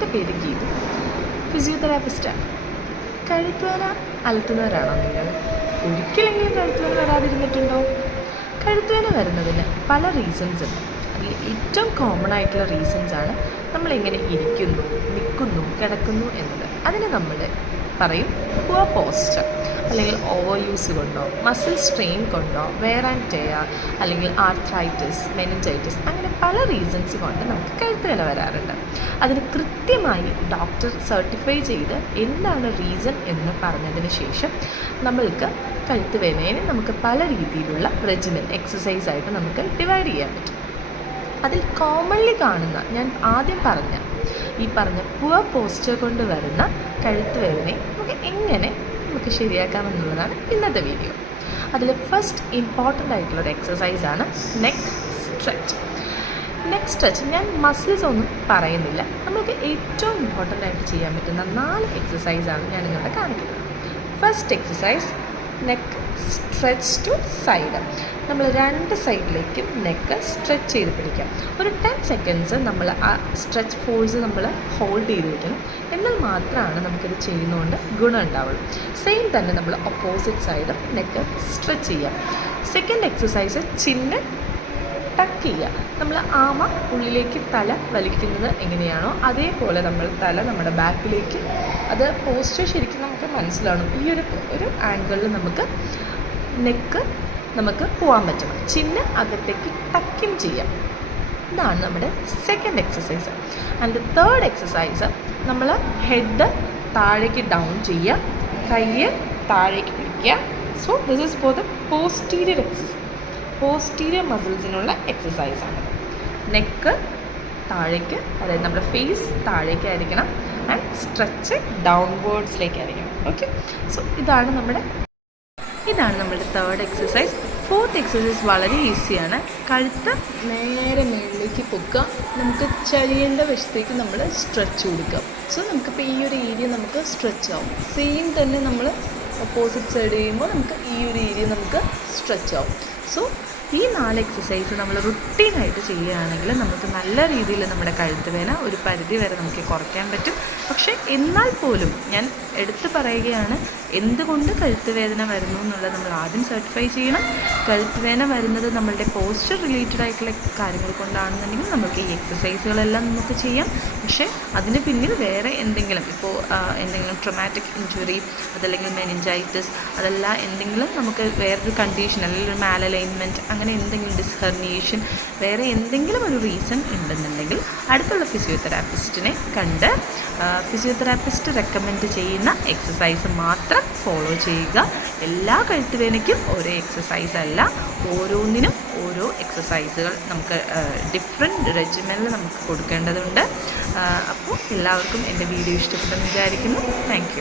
എന്റെ പേര് ഗീതു. ഫിസിയോതെറാപ്പിസ്റ്റാണ് കഴുത്തുവേന അലട്ടുന്നവരാണോ നിങ്ങൾ? ഒരിക്കലെങ്കിലും കഴുത്തുവേന വരാതിരുന്നിട്ടുണ്ടോ? കഴുത്തുവേന വരുന്നതിന് പല റീസൺസ് ഉണ്ട്. അതിൽ ഏറ്റവും കോമൺ ആയിട്ടുള്ള റീസൺസ് ആണ് നമ്മളെങ്ങനെ ഇരിക്കുന്നു നിൽക്കുന്നു കിടക്കുന്നു എന്നത്. അതിന് നമ്മൾ പറയും. പുവർ പോസ്റ്റർ അല്ലെങ്കിൽ ഓവർ യൂസ് കൊണ്ടോ മസിൽ സ്ട്രെയിൻ കൊണ്ടോ വെയർ ആൻഡ് ടെയർ അല്ലെങ്കിൽ ആർത്രൈറ്റിസ് മെനിഞ്ചൈറ്റിസ് അങ്ങനെ പല റീസൺസ് കൊണ്ട് നമുക്ക് കഴുത്തുവേന വരാറുണ്ട്. അതിന് കൃത്യമായി ഡോക്ടർ സർട്ടിഫൈ ചെയ്ത് എന്താണ് റീസൺ എന്ന് പറഞ്ഞതിന് ശേഷം നമ്മൾക്ക് കഴുത്തുവേനയെ നമുക്ക് പല രീതിയിലുള്ള റെജിമൻ എക്സസൈസ് ആയിട്ട് നമുക്ക് ഡിവൈഡ് ചെയ്യാൻ പറ്റും. അതിൽ കോമൺലി കാണുന്ന ഞാൻ ആദ്യം പറഞ്ഞ ഈ പറഞ്ഞ പുവർ പോസ്റ്റർ കൊണ്ട് വരുന്ന കഴുത്ത് നമുക്ക് എങ്ങനെ നമുക്ക് ശരിയാക്കാമെന്നുള്ളതാണ് ഇന്നത്തെ വീഡിയോ അതിൽ ഫസ്റ്റ് ഇമ്പോർട്ടന്റ് ആയിട്ടുള്ളൊരു എക്സസൈസാണ് നെക്ക് സ്ട്രെച്ച് നെക്ക് സ്ട്രെച്ച് ഞാൻ മസിൽസ് ഒന്നും പറയുന്നില്ല. നമുക്ക് ഏറ്റവും ഇമ്പോർട്ടന്റ് ആയിട്ട് ചെയ്യാൻ പറ്റുന്ന നാല് എക്സസൈസാണ് ഞാൻ നിങ്ങളുടെ കാണിക്കുന്നത്. First exercise neck stretch to side നമ്മൾ രണ്ട് സൈഡിലേക്കും നെക്ക് സ്ട്രെച്ച് ചെയ്ത് പിടിക്കാം. ഒരു ടെൻ സെക്കൻഡ്സ് നമ്മൾ ആ സ്ട്രെച്ച് ഫോഴ്സ് നമ്മൾ ഹോൾഡ് ചെയ്ത് വെക്കണം എന്നാൽ മാത്രമാണ് നമുക്കിത് ചെയ്യുന്നതുകൊണ്ട് ഗുണം ഉണ്ടാവുള്ളൂ. സെയിം തന്നെ നമ്മൾ ഓപ്പോസിറ്റ് സൈഡും നെക്ക് സ്ട്രെച്ച് ചെയ്യാം. സെക്കൻഡ് എക്സസൈസ് ചിന്ന ടക്ക് ചെയ്യുക. നമ്മൾ ആമ ഉള്ളിലേക്ക് തല വലിക്കുന്നത് എങ്ങനെയാണോ അതേപോലെ നമ്മൾ തല നമ്മുടെ ബാക്കിലേക്ക് അത് പോസ്റ്റർ ശരിക്കും നമുക്ക് മനസ്സിലാവണം. ഈ ഒരു ഒരു ആംഗിളിൽ നമുക്ക് നെക്ക് നമുക്ക് പോകാൻ പറ്റണം ചിന്ന അകത്തേക്ക് ടക്കിൻ ചെയ്യാം ഇതാണ് നമ്മുടെ second exercise and third exercise നമ്മൾ ഹെഡ് താഴേക്ക് ഡൗൺ ചെയ്യുക. കയ്യ് താഴേക്ക് പിടിക്കുക. So this is for the posterior exercise posterior മസിൽസിനുള്ള ആണ്. നെക്ക് താഴേക്ക് അതായത് നമ്മുടെ ഫേസ് താഴേക്കായിരിക്കണം ആൻഡ് സ്ട്രെച്ച് ഡൗൺവേർഡ്സിലേക്കായിരിക്കണം ഓക്കെ സോ ഇതാണ് നമ്മുടെ ഇതാണ് നമ്മുടെ തേർഡ് എക്സസൈസ് ഫോർത്ത് എക്സസൈസ് വളരെ ഈസിയാണ് കഴുത്ത് നേരെ മേളിലേക്ക് പൊക്കുക. നമുക്ക് ചരിയേണ്ട വശത്തേക്ക് നമ്മൾ സ്ട്രെച്ച് കൊടുക്കുക സോ നമുക്കിപ്പോൾ ഈ ഒരു ഏരിയ നമുക്ക് സ്ട്രെച്ച് ആവും. സെയിം തന്നെ നമ്മൾ ഓപ്പോസിറ്റ് സൈഡ് ചെയ്യുമ്പോൾ നമുക്ക് ഈ ഒരു ഏരിയ നമുക്ക് സ്ട്രെച്ച് ആവും. സോ ഈ നാല് എക്സസൈസ് നമ്മൾ റുട്ടീനായിട്ട് ചെയ്യുകയാണെങ്കിൽ നമുക്ക് നല്ല രീതിയിൽ നമ്മുടെ കഴുത്ത് വേന ഒരു പരിധി വരെ നമുക്ക് കുറയ്ക്കാൻ പറ്റും. പക്ഷേ എന്നാൽ പോലും ഞാൻ എടുത്തു പറയുകയാണ് എന്തുകൊണ്ട് കഴുത്ത് വേദന വരുന്നു എന്നുള്ളത് നമ്മൾ ആദ്യം സർട്ടിഫൈ ചെയ്യണം. കഴുത്ത് വേദന വരുന്നത് നമ്മളുടെ പോസ്റ്റർ റിലേറ്റഡ് ആയിട്ടുള്ള കാര്യങ്ങൾ കൊണ്ടാണെന്നുണ്ടെങ്കിൽ നമുക്ക് ഈ എക്സസൈസുകളെല്ലാം നമുക്ക് ചെയ്യാം. പക്ഷേ അതിന് പിന്നിൽ വേറെ എന്തെങ്കിലും ഇപ്പോൾ എന്തെങ്കിലും ട്രൊമാറ്റിക് ഇഞ്ചുറി അതല്ലെങ്കിൽ മെനിഞ്ചൈറ്റിസ് അതല്ല എന്തെങ്കിലും നമുക്ക് വേറൊരു കണ്ടീഷൻ അല്ലെങ്കിൽ ഒരു മാലലൈൻമെന്റ് അങ്ങനെ എന്തെങ്കിലും ഡിസ്ഹർണിയേഷൻ വേറെ എന്തെങ്കിലും ഒരു റീസൺ ഉണ്ടെന്നുണ്ടെങ്കിൽ അടുത്തുള്ള ഫിസിയോതെറാപ്പിസ്റ്റിനെ കണ്ട് ഫിസിയോതെറാപ്പിസ്റ്റ് റെക്കമെൻഡ് ചെയ്യുന്ന എക്സസൈസ് മാത്രം ഫോളോ ചെയ്യുക. എല്ലാ കഴുത്തുവേനയ്ക്കും ഓരോ എക്സസൈസ് അല്ല ഓരോന്നിനും ഓരോ എക്സസൈസുകൾ നമുക്ക് ഡിഫറെന്റ് റെജിമെനിൽ നമുക്ക് കൊടുക്കേണ്ടതുണ്ട്. അപ്പോൾ എല്ലാവർക്കും എന്റെ വീഡിയോ ഇഷ്ടപ്പെട്ടെന്ന് വിചാരിക്കുന്നു. താങ്ക്